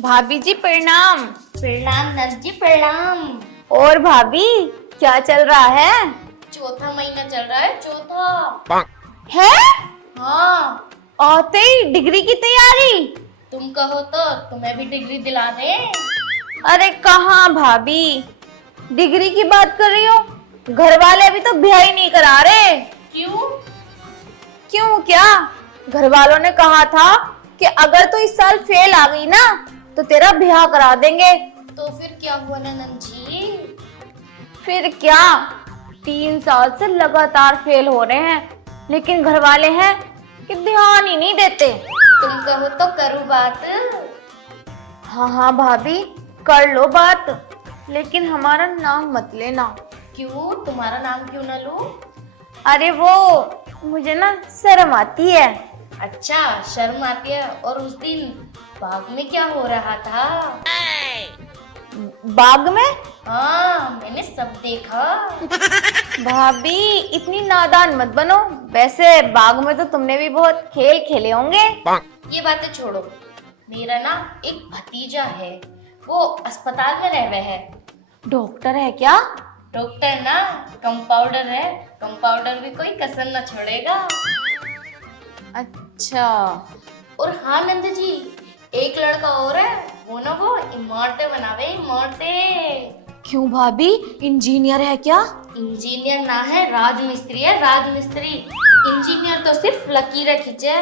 भाभी जी प्रणाम। प्रणाम नंद जी प्रणाम। और भाभी क्या चल रहा है? चौथा महीना चल रहा है, चौथा है? हाँ। आते ही डिग्री की तैयारी? तुम कहो तो तुम्हें भी डिग्री दिला दे। अरे कहाँ भाभी, डिग्री की बात कर रही हो? घर वाले अभी तो ब्याह ही नहीं करा रहे। क्यों? क्यों क्या? घर वालों ने कहा था कि अगर तो इस साल फेल आ गई ना तो तेरा ब्याह करा देंगे। तो फिर क्या हुआ ना नंद जी? फिर क्या, 3 साल से लगातार फेल हो रहे हैं, लेकिन घर वाले हैं कि ध्यान ही नहीं देते। तुम कहो तो करूँ बात। हाँ हाँ भाभी कर लो बात, लेकिन हमारा नाम मत लेना। क्यों, तुम्हारा नाम क्यों ना लूं? अरे वो मुझे ना शर्म आती है। अच्छा शर्म आती है। और उस दिन बाग में क्या हो रहा था? बाग में? हाँ मैंने सब देखा। भाभी इतनी नादान मत बनो, वैसे बाग में तो तुमने भी बहुत खेल खेले होंगे। ये बातें छोड़ो, मेरा ना एक भतीजा है, वो अस्पताल में रह रहे है। डॉक्टर है क्या? डॉक्टर ना कंपाउंडर है, कंपाउंडर भी कोई कसर न छोड़ेगा। अच्छा। और हाँ नंद जी, एक लड़का और है, वो इमारतें बनावे, इमारतें। क्यों भाभी, इंजीनियर है क्या? इंजीनियर ना है, राजमिस्त्री है, राजमिस्त्री। इंजीनियर तो सिर्फ लकीरें खींचे,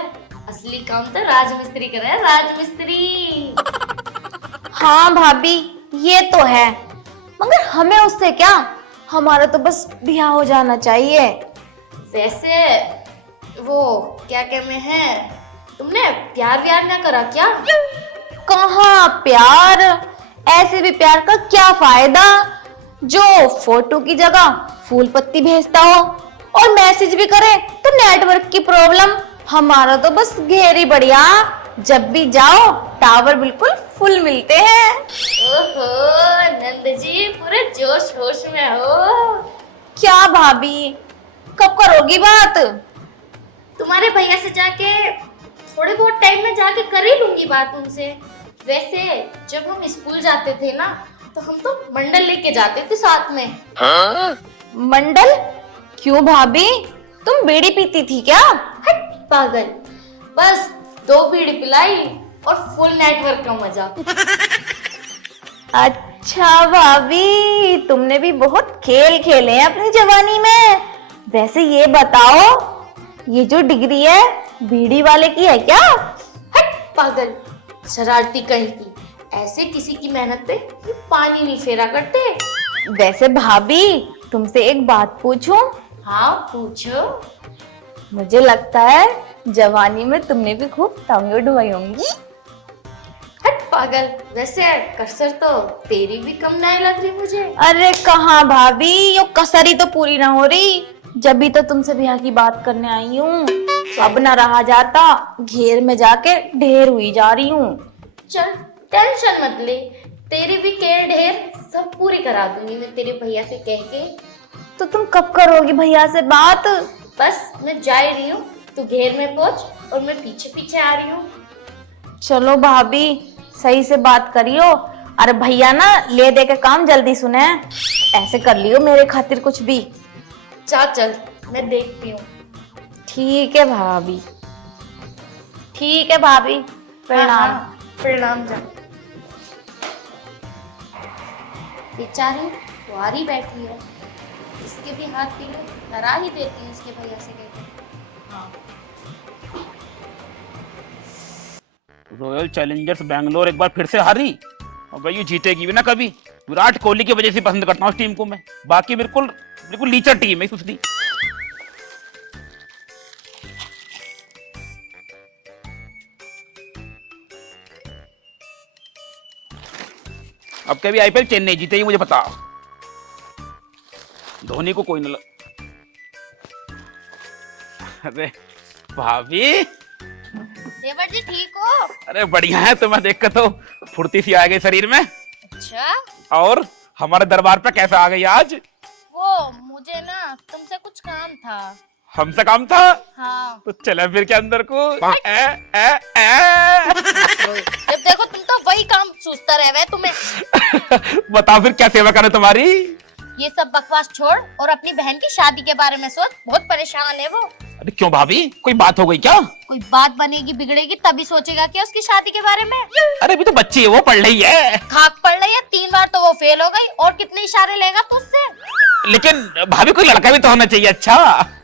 असली काम तो राजमिस्त्री करे, राजमिस्त्री। हाँ भाभी ये तो है, मगर हमें उससे क्या, हमारा तो बस ब्याह हो जाना चाहिए। वैसे वो क्या कहते हैं, तुमने प्यार व्यार ना करा क्या? कहाँ प्यार, ऐसे भी प्यार का क्या फायदा जो फोटो की जगह फूल पत्ती भेजता हो और मैसेज भी करे तो नेटवर्क की प्रॉब्लम। हमारा तो बस घेर ही बढ़िया, जब भी जाओ टावर बिल्कुल फुल मिलते हैं। ओहो नंद जी पूरे जोश होश में हो। क्या भाभी कब करोगी बात? तुम्हारे भैया से जाके थोड़े बहुत टाइम में जाके कर ही लूंगी बात उनसे। वैसे जब हम स्कूल जाते थे ना तो हम तो मंडल लेके जाते थे साथ में। मंडल? क्यों भाभी, तुम बीड़ी पीती थी क्या? हट पागल, बस 2 बीड़ी पिलाई और फुल नेटवर्क का मजा। अच्छा भाभी तुमने भी बहुत खेल खेले हैं अपनी जवानी में। वैसे ये बताओ, ये जो डिग्री है बीड़ी वाले की है क्या? हट पागल, शरारती कहीं की, ऐसे किसी की मेहनत पे ये पानी नहीं फेरा करते। वैसे भाभी तुमसे एक बात पूछूं? हाँ पूछो। मुझे लगता है जवानी में तुमने भी खूब टांगे उड़वाई होंगी। हट पागल, वैसे कसर तो तेरी भी कम नहीं लग रही मुझे। अरे कहाँ भाभी, यो कसरी तो पूरी ना हो रही, जब भी तो तुमसे ब्याह की बात करने आई हूँ। अब ना रहा जाता, घेर में जाके ढेर हुई जा रही हूँ। चल टेंशन मत ले, तेरी भी केयर ढेर सब पूरी करा दूंगी मैं तेरे भैया से कह के। तो तुम कब करोगी भैया से बात? बस मैं जा ही रही हूँ, तू घेर में पहुंच और मैं पीछे पीछे आ रही हूँ। चलो भाभी सही से बात करियो। अरे भैया ना ले दे के काम जल्दी सुने, ऐसे कर लियो मेरे खातिर कुछ भी। चल मैं देखती हूँ। ठीक है भाभी, ठीक है भाभी, प्रणाम। हाँ, प्रणाम। जा बेचारी कुंवारी बैठी है, इसके भी हाथ पीले करा ही देती हूँ इसके भैया से कहकर। हाँ। रॉयल चैलेंजर्स बैंगलोर एक बार फिर से हारी और भाई ये जीतेगी भी ना कभी। विराट कोहली की वजह से पसंद करता हूँ इस टीम को मैं, बाकी बिल्कुल बिल्कुल लीचर टीम है सुसली। अब कभी आईपीएल चेन्नई जीतेगी मुझे पता, धोनी को कोई न अरे भाभी, देवर जी ठीक हो? अरे बढ़िया है, तुम्हें देखकर तो फुर्ती सी आ गई शरीर में। अच्छा, और हमारे दरबार पे कैसे आ गई आज? वो मुझे ना तुमसे कुछ काम था। हमसे काम था? हाँ। तो चले फिर के अंदर को। जब जब देखो तुम तो वही काम रहे हुए तुम्हें। बताओ फिर क्या सेवा करें तुम्हारी? ये सब बकवास छोड़ और अपनी बहन की शादी के बारे में सोच, बहुत परेशान है वो। अरे क्यों भाभी, कोई बात हो गई क्या? कोई बात बनेगी बिगड़ेगी तभी सोचेगा क्या उसकी शादी के बारे में। अरे अभी तो बच्ची है, वो पढ़ रही है। खाक पड़ रही है, 3 बार तो वो फेल हो गई और कितने इशारे लेगा तुझसे। लेकिन भाभी कोई लड़का भी तो होना चाहिए। अच्छा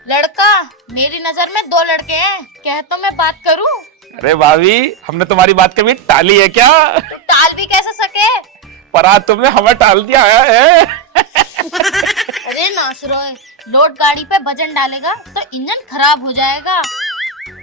लड़का? मेरी नजर में 2 लड़के हैं, कह तो मैं बात करूं। अरे भाभी, हमने तुम्हारी बात कभी टाली है क्या? तू टाल भी कैसे सके? पर आज तुमने हमें टाल दिया है। अरे नासरो, लोड गाड़ी पे वजन डालेगा तो इंजन खराब हो जाएगा।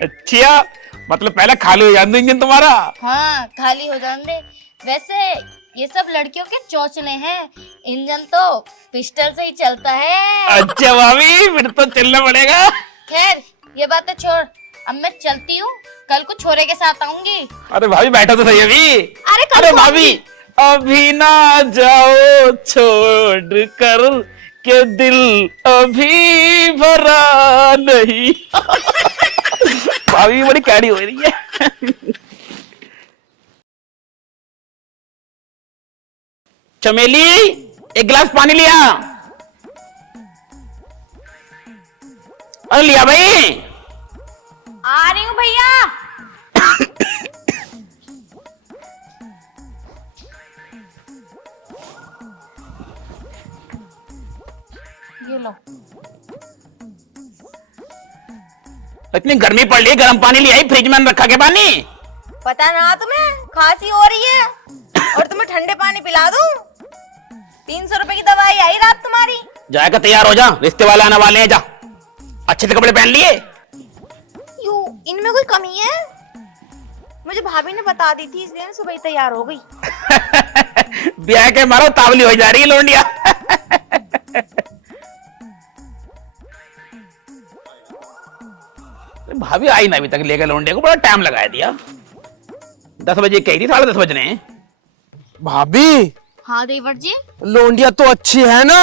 अच्छा, मतलब पहले खाली हो जाए इंजन तुम्हारा। हाँ, खाली हो जाने दे। वैसे ये सब लड़कियों के चौचले हैं, इंजन तो पिस्टल से ही चलता है। अच्छा भाभी, फिर तो चलना पड़ेगा। खैर ये बातें छोड़, अब मैं चलती हूँ, कल को छोरे के साथ आऊंगी। अरे भाभी बैठो तो सही अभी। कल अरे को भाभी, अभी ना जाओ छोड़ कर के दिल अभी भरा नहीं। भाभी बड़ी कैडी हो रही है। चमेली, एक गिलास पानी लिया। अरे लिया भाई। आ रही हूँ भैया। ये लो। इतनी गर्मी पड़ रही है, गर्म पानी लिया, फ्रिज में रखा के पानी। पता ना तुम्हें खांसी हो रही है और तुम्हें ठंडे पानी पिला दूं? 300 रुपए की दवाई आई रात तुम्हारी। जाएगा, तैयार हो जा, रिश्ते वाले आने वाले हैं। जा, अच्छे से कपड़े पहन लिए। यू, इनमें कोई कमी है? मुझे भाभी ने बता दी थी, इसलिए मैं सुबह ही तैयार हो गई। ब्याह के मारो तावली हो जा रही है लोंडिया। भाभी आई ना अभी तक, लेकर लोंडिया को बड़ा टाइम लगा दिया। 10 बजे कही थी, 10:30 बज रहे हैं। भाभी, हाँ देवर जी, लोंडिया तो अच्छी है ना?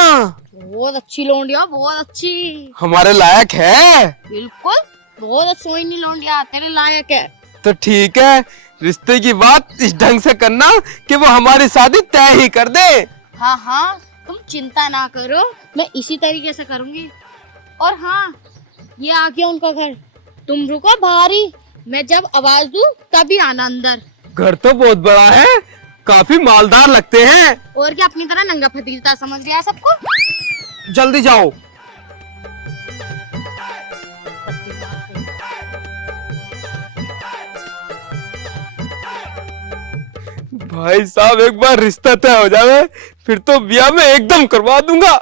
बहुत अच्छी लौंडिया, बहुत अच्छी। हमारे लायक है? बिल्कुल, बहुत सोईनी लौंडिया, तेरे लायक है। तो ठीक है, रिश्ते की बात इस ढंग से करना कि वो हमारी शादी तय ही कर दे। हाँ हाँ, तुम चिंता ना करो, मैं इसी तरीके से करूंगी। और हाँ, ये आ गया उनका घर, तुम रुको बाहर ही, मैं जब आवाज दूं तभी आना अंदर। घर तो बहुत बड़ा है, काफी मालदार लगते हैं। और क्या अपनी तरह नंगा फतीता समझ लिया सबको? जल्दी जाओ। भाई साहब, एक बार रिश्ता तय हो जाए फिर तो ब्याह में एकदम करवा दूंगा।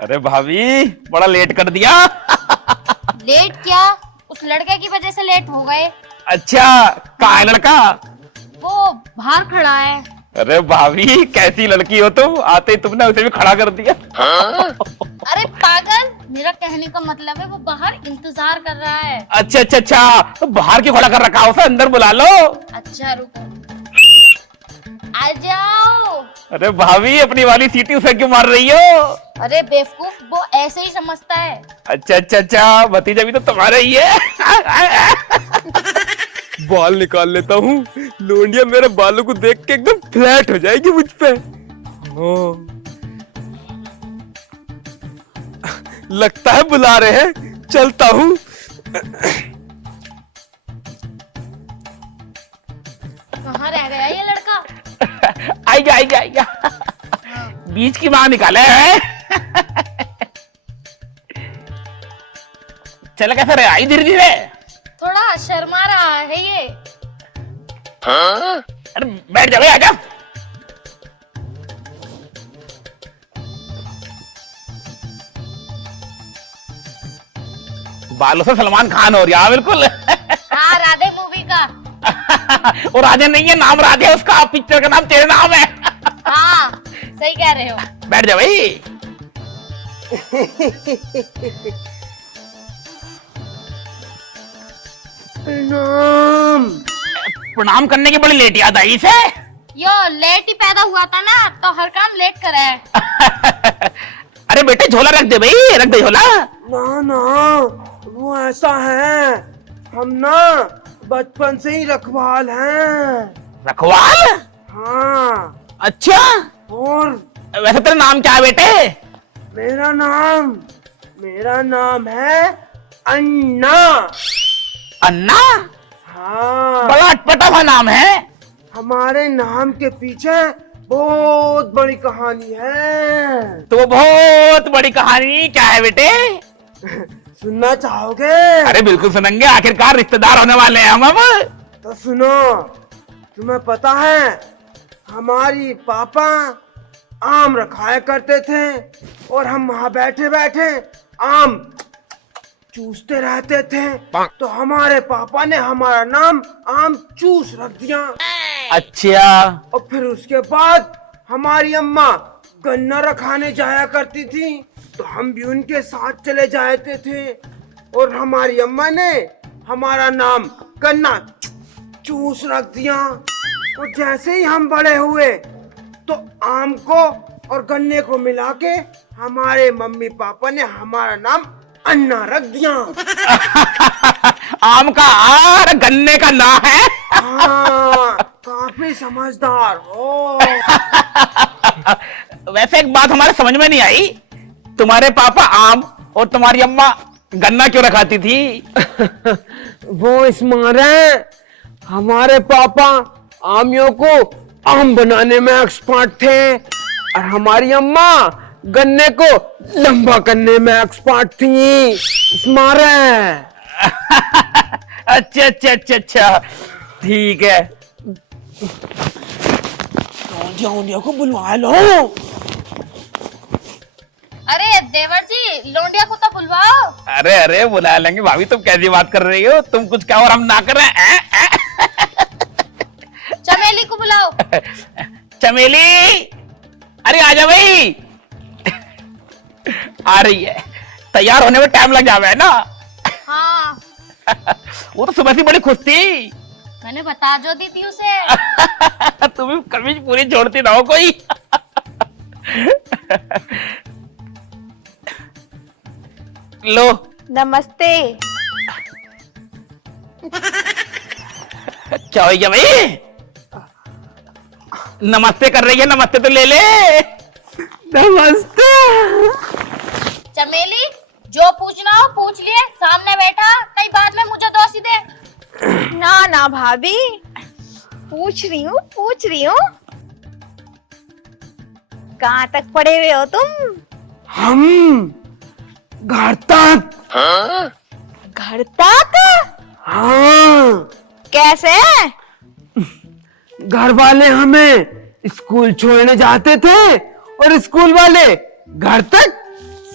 अरे भाभी, बड़ा लेट कर दिया। लेट क्या, उस लड़के की वजह से लेट हो गए। अच्छा, कहाँ है लड़का? वो बाहर खड़ा है। अरे भाभी, कैसी लड़की हो तुम, आते ही तुमने उसे भी खड़ा कर दिया। अरे पागल, मेरा कहने का मतलब है वो बाहर इंतजार कर रहा है। अच्छा अच्छा अच्छा, तो बाहर क्यों खड़ा कर रखा है उसे, अंदर बुला लो। अच्छा रुको, आ जाओ। अरे भाभी, अपनी वाली सीटी उसे क्यों मार रही हो? अरे बेवकूफ, वो ऐसे ही समझता है। अच्छा अच्छा अच्छा, भतीजा भी तो तुम्हारा ही है। बाल निकाल लेता हूँ, लोंडिया मेरे बालों को देख के एकदम फ्लैट हो जाएगी मुझ पे। हाँ। लगता है बुला रहे हैं, चलता हूँ। कहाँ रह गया ये लड़का? आएगा आएगा आएगा, बीच की मां निकाले है। चल कैसे रहे, आई धीरे धीरे। थोड़ा शर्मा रहा है ये। अरे बैठ जा भाई, आजा। बालों से सलमान खान हो रहा बिल्कुल। हाँ, राधे मूवी का। और राधे नहीं है, नाम राधे है उसका, पिक्चर का नाम तेरे नाम है। हाँ, सही कह रहे हो। बैठ जा भाई। प्रणाम करने की बड़ी लेट याद आई इसे। यो लेट ही पैदा हुआ था ना, तो हर काम लेट करे है। अरे बेटे, झोला रख दे भाई, रख दे झोला। ना ना, वो ऐसा है, हम ना बचपन से ही रखवाल हैं। रखवाल? हाँ। अच्छा, और वैसे तेरा नाम क्या है बेटे? मेरा नाम है अन्ना। अन्ना? हाँ। बड़ा अटपटा सा नाम है। हमारे नाम के पीछे बहुत बड़ी कहानी है। तो वो बहुत बड़ी कहानी क्या है बेटे? सुनना चाहोगे? अरे बिल्कुल सुनेंगे, आखिरकार रिश्तेदार होने वाले हैं हम अब। तो सुनो, तुम्हें पता है हमारी पापा आम रखाया करते थे और हम वहां बैठे बैठे आम चूसते रहते थे, तो हमारे पापा ने हमारा नाम आम चूस रख दिया। अच्छा। और फिर उसके बाद हमारी अम्मा गन्ना रखाने जाया करती थी, तो हम भी उनके साथ चले जाते थे और हमारी अम्मा ने हमारा नाम गन्ना चूस रख दिया। और जैसे ही हम बड़े हुए तो आम को और गन्ने को मिला के हमारे मम्मी पापा ने हमारा नाम अन्ना रख दिया। आम का आर, गन्ने का ना है। हाँ, काफी समझदार हो। वैसे एक बात हमारे समझ में नहीं आई, तुम्हारे पापा आम और तुम्हारी अम्मा गन्ना क्यों रखाती थी? वो इस मारे हमारे पापा आमियों को आम बनाने में एक्सपर्ट थे और हमारी अम्मा गन्ने को लंबा करने में एक्सपर्ट थी, इस मारे। अच्छा अच्छा अच्छा अच्छा, ठीक है। लौंडिया को बुलवा लो। अरे देवर जी, लौंडिया को तो बुलवाओ। अरे अरे बुला लेंगे भाभी, तुम कैसी बात कर रही हो? तुम कुछ क्या और हम ना कर रहे हैं? चमेली को बुलाओ। चमेली, अरे आजा भाई। आ रही है, तैयार होने में टाइम लग जावे है ना। हाँ, वो तो सुबह से बड़ी खुश थी। मैंने बता जो दी थी उसे। तुम्हें कभी पूरी छोड़ती ना हो कोई। लो। नमस्ते। क्या हो गया भाई? नमस्ते कर रही है, नमस्ते तो ले ले। नमस्ते। चमेली, जो पूछना हो पूछ लिए, सामने बैठा, कई बाद में मुझे दोषी दे। ना ना भाभी, पूछ रही हूँ। कहाँ तक पढ़े हुए हो तुम? हम घर तक। घर तक? हाँ। कैसे? घर वाले हमें स्कूल छोड़ने जाते थे और स्कूल वाले घर तक।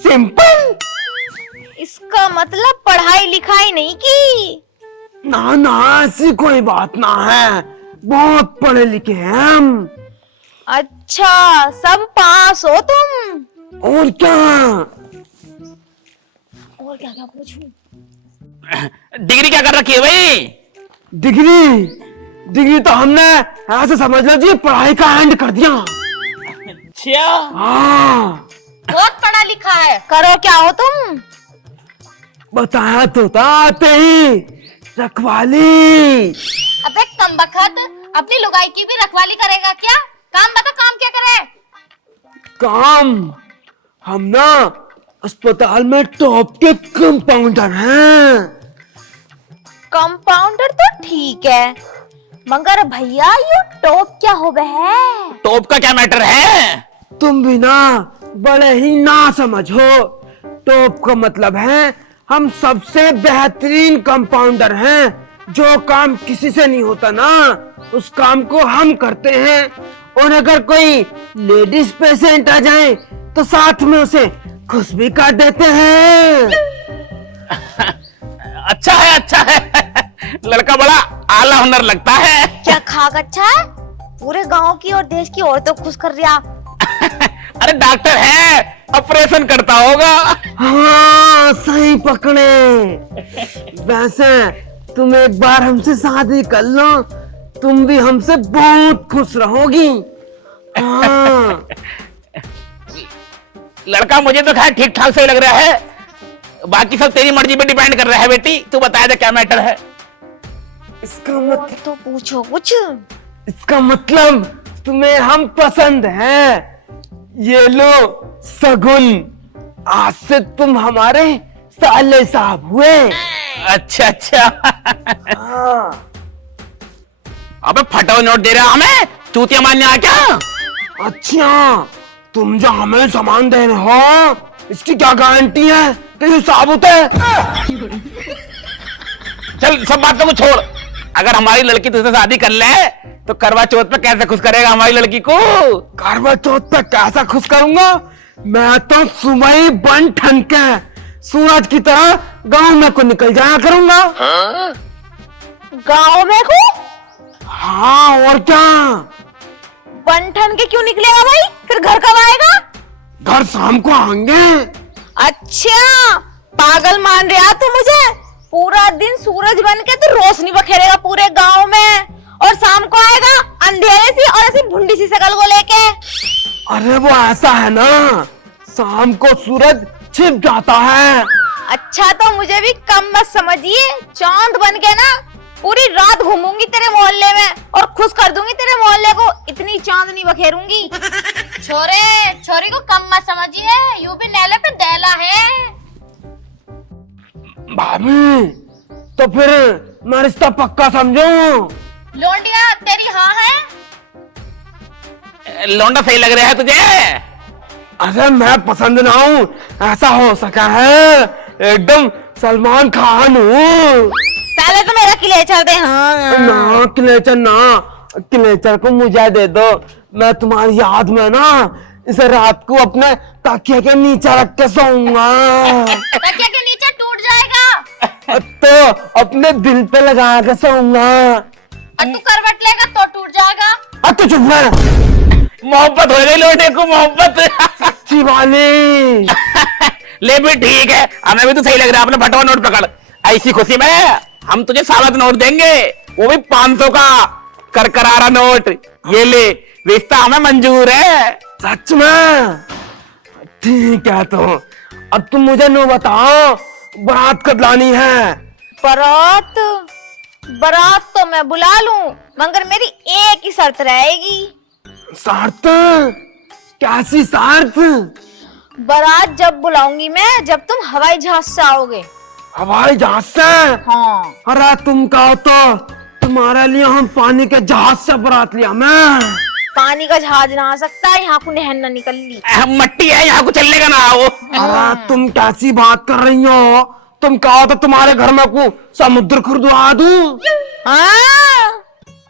सिंपल। इसका मतलब पढ़ाई लिखाई नहीं की? ना ना, ऐसी कोई बात ना है, बहुत पढ़े लिखे हैं हम। अच्छा, सब पास हो तुम? और क्या क्या पूछूं? डिग्री क्या कर रखी है भाई? डिग्री तो हमने ऐसे समझ लो जी, पढ़ाई का एंड कर दिया। अच्छा। हाँ। बहुत पढ़ा लिखा है। करो क्या हो तुम? बताया तो था आते ही, रखवाली। अबे कमबख्त, अपनी लुगाई की भी रखवाली करेगा क्या? काम बता, काम क्या करे? काम हम ना अस्पताल में टॉप के कंपाउंडर हैं। कंपाउंडर तो ठीक है, मगर भैया ये टॉप क्या हो है? टॉप का क्या मैटर है? तुम भी ना बड़े ही ना समझो। टॉप का मतलब है हम सबसे बेहतरीन कंपाउंडर हैं। जो काम किसी से नहीं होता ना, उस काम को हम करते हैं। और अगर कोई लेडीज पेशेंट आ जाए तो साथ में उसे खुश भी कर देते हैं। अच्छा है। लड़का बड़ा आला हुनर लगता है। क्या खाक अच्छा है? पूरे गांव की और देश की औरतों को खुश कर दिया। अरे डॉक्टर है, ऑपरेशन करता होगा। हाँ, सही पकड़े। वैसे तुम एक बार हमसे शादी कर लो, तुम भी हमसे बहुत खुश रहोगी। हाँ। लड़का मुझे तो खैर ठीक ठाक सही लग रहा है। बाकी सब तेरी मर्जी पे डिपेंड कर रहा है बेटी, तू बता दे क्या मैटर है। इसका मतलब तो पूछो कुछ। इसका मतलब तुम्हें हम पसंद हैं। ये लो सगुन, आज से तुम हमारे साले साहब हुए। अच्छा अच्छा। हाँ। अबे फटा हुआ नोट दे रहा हमें, चूतिया मारने आ क्या? अच्छा, तुम जो हमें सामान दे रहे हो, इसकी क्या गारंटी है कि ये साबुत है? चल सब बातों को छोड़, अगर हमारी लड़की तुझसे शादी कर ले तो करवा चौथ पे कैसे खुश करेगा हमारी लड़की को? करवा चौथ पे कैसा खुश करूंगा? मैं तो सुबह ही बन ठन के सूरज की तरह गांव में को निकल जाया करूंगा। गाँव में को हाँ और क्या, बंठन के क्यों निकलेगा भाई? फिर घर कब आएगा? घर शाम को आएंगे। अच्छा, पागल मान रहा तू मुझे? पूरा दिन सूरज बन के तू रोशनी बखेरेगा पूरे गांव में, और शाम को आएगा अंधेरे सी और ऐसी भुंडी सी शकल को लेके। अरे वो ऐसा है ना, शाम को सूरज छिप जाता है। अच्छा, तो मुझे भी कम मत समझिए, चांद बन के ना पूरी रात घूमूंगी तेरे मोहल्ले में और खुश कर दूंगी तेरे मोहल्ले को, इतनी चांदनी बखेरूंगी। छोरे छोरी को कम मत समझिए, यू भी नेले पे दैला है। भाभी, तो फिर मैं रिश्ता पक्का समझूं? लोंडिया तेरी हाँ है? लौंडा सही लग रहा है तुझे? अरे मैं पसंद ना हूँ, ऐसा हो सका है, एकदम सलमान खान हूँ। पहले तो मेरा क्लेचर दे। हाँ ना क्लेचर ना, क्लेचर को मुझे दे दो, मैं तुम्हारी याद में ना इसे रात को अपने तकिए के नीचे रख के सोऊंगा। तकिया के नीचे टूट जाएगा। तो अपने दिल पे लगा के सोऊंगा। और तू करवट लेगा तो टूट जाएगा। अब तो चुप रह। मोहब्बत हो गई लौंडे को, मोहब्बत। सच्ची वाली। ले भी ठीक है, हमें भी तो सही लग रहा है, अपने फटवा नोट पकड़। ऐसी खुशी में हम तुझे सावध नोट देंगे, वो भी 500 का करकरारा नोट। ये ले, रिश्ता हमें मंजूर है। सच में? ठीक है, तो अब तुम मुझे नो बताओ, बारात कब लानी है? बारात बारात तो मैं बुला लूं, मगर मेरी एक ही शर्त रहेगी। शर्त? कैसी शर्त? बारात जब बुलाऊंगी मैं, जब तुम हवाई जहाज से आओगे। हवाई जहाज से? हाँ। अरे तुम कहो तो तुम्हारे लिए हम पानी के जहाज से बारात लिया मैं। पानी का जहाज ना आ सकता है, यहाँ को नहर ना निकल ली। मट्टी है, यहाँ को चलने ना वो। अरे तुम कैसी बात कर रही हो? तुम कहो तो तुम्हारे घर में को समुद्र खुदवा दूं। हाँ,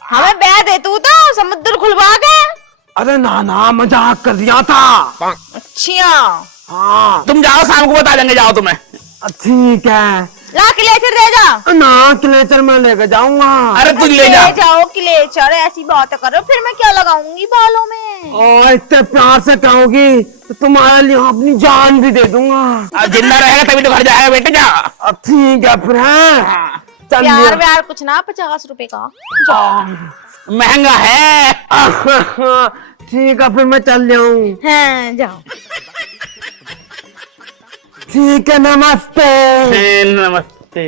हमें बह दे तू तो समुद्र खुलवा के। अरे ना ना, मजाक कर दिया था। अच्छा, हाँ तुम जाओ, शाम को बता देंगे, जाओ तुम्हें। ठीक है। ला क्लेचर दे जा। ना क्लेचर मैं लेकर जाऊंगा। अरे तुझ ले जा। जाओ क्लेचर, ऐसी बात करो, फिर मैं क्या लगाऊंगी बालों में? और इतने प्यार से कहोगी तो तुम्हारे लिए अपनी जान भी दे दूंगा। अब जिंदा रहेगा तभी तो घर जाएगा बेटे, जा। अब ठीक है फिर है। चल प्यार व्यार कुछ ना, 50 रुपए का। महंगा है। ठीक है, फिर मैं चल जाऊं। हाँ, जाओ। ठीक है, नमस्ते। नमस्ते।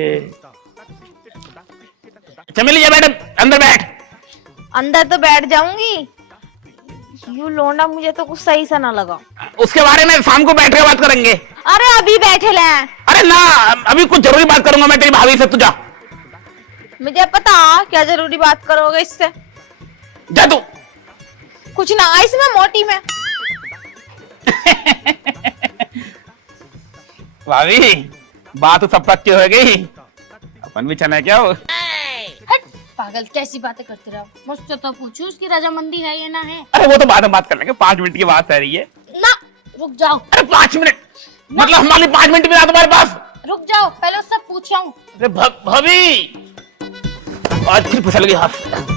चमेली जा, बैठ अंदर बैठ। अंदर तो बैठ जाऊंगी, यू लौंडा मुझे तो कुछ सही सा ना लगा। उसके बारे में शाम को बैठ के बात करेंगे। अरे अभी बैठे ले। अरे ना, अभी कुछ जरूरी बात करूंगा मैं तेरी भाभी से, तू जा। मुझे पता क्या जरूरी बात करोगे इससे। जा तू। कुछ ना, इसमें मोटी में। भाभी, बात तो सब पक्की हो गई, अपन भी चले क्या हो? हट, पागल कैसी बातें करते रहो। मुझसे तो पूछो उसकी रजामंदी है या ना है। अरे वो तो बाद में बात कर लेंगे, 5 मिनट की बात है रही है। ना, रुक जाओ। अरे 5 मिनट मतलब हमारे 5 मिनट में तुम्हारे पास? रुक जाओ, पहले उससे पूछा हूँ। अरे भाभी, आज फिर फिसल गई हाथ।